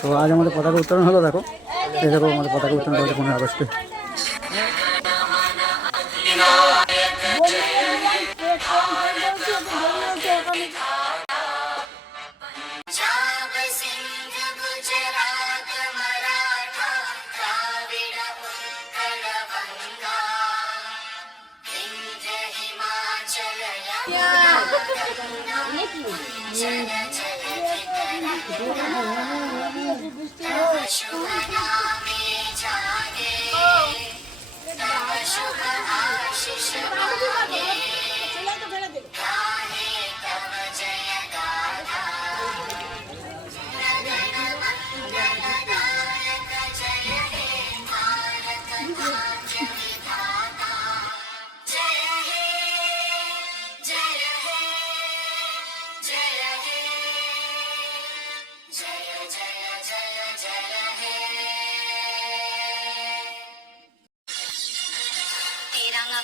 তো আজ আমাদের পতাকা উত্তোলন হলো, দেখো এই দেখো আমাদের পতাকা উত্তোলন করেছে 15 আগস্টে।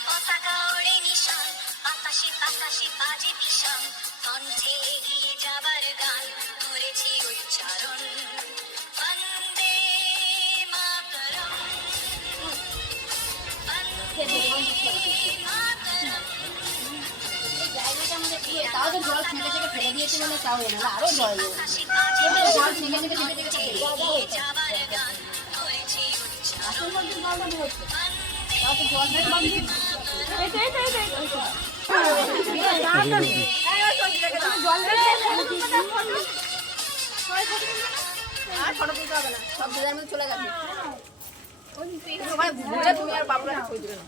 পতাকা ওড়ে নিশান, আকাশে আকাশে বাজে ভীষণ, কণ্ঠে এগিয়ে যাবার গান করেছি উচ্চারণ, বন্দে মাতরম, বন্দে মাতরম। তাও তো জল ছেঁকে ছেঁকে ফেলে দিয়েছে বলে তাও এলো না, আরো জল জল ছেঁকে ছেঁকে ছেঁকে ছেঁকে যাবার গান করেছি উচ্চারণ, আসল বলতে জলটা বেরোচ্ছে, তাও তো জল ছেঁকে বাঁধি আর ফটো তুলতে হবে না, সব ডিজাইন মধ্যে চলে গেছে। তুমি আর বাবুরা কই দিবে না,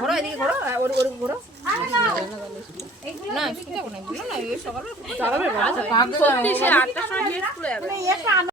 ঘোরো এদিকে ঘোরো, ওর ঘোরো না, বলো না এই সকালে 8টার সময়